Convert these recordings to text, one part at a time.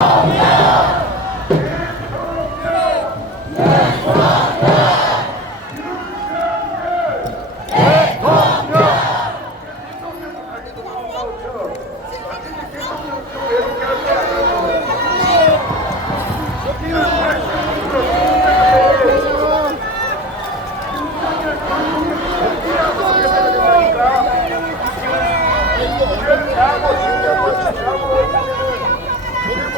Oh, yeah.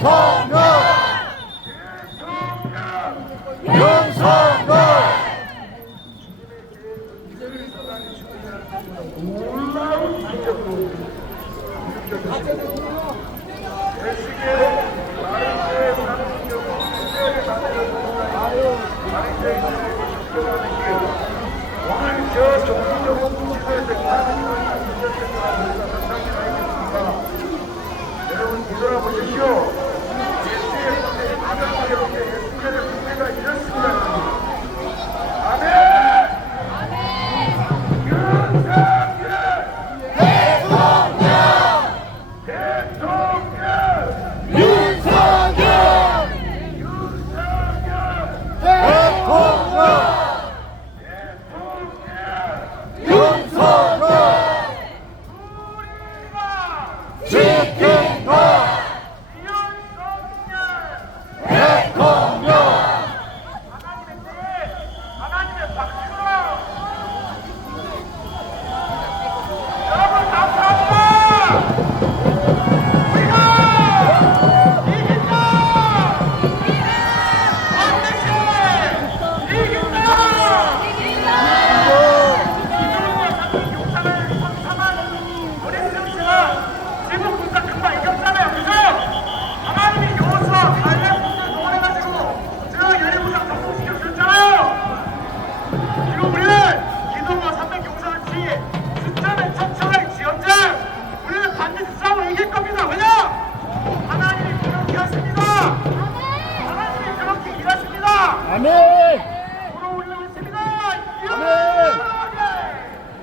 空 that.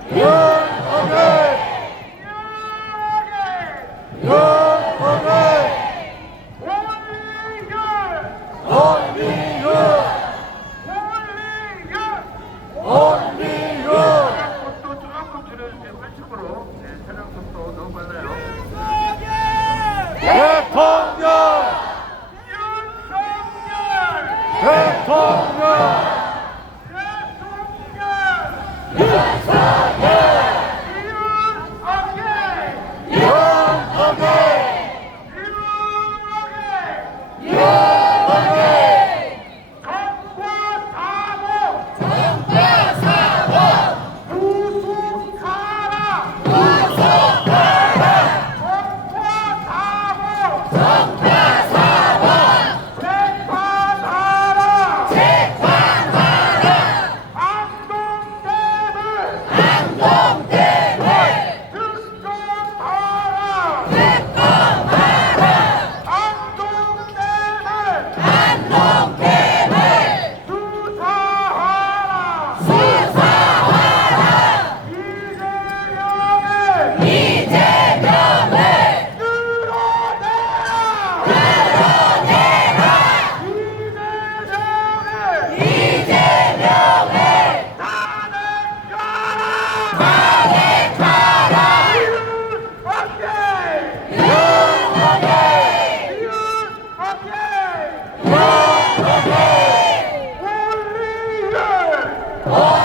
대통령! 대통령! 어!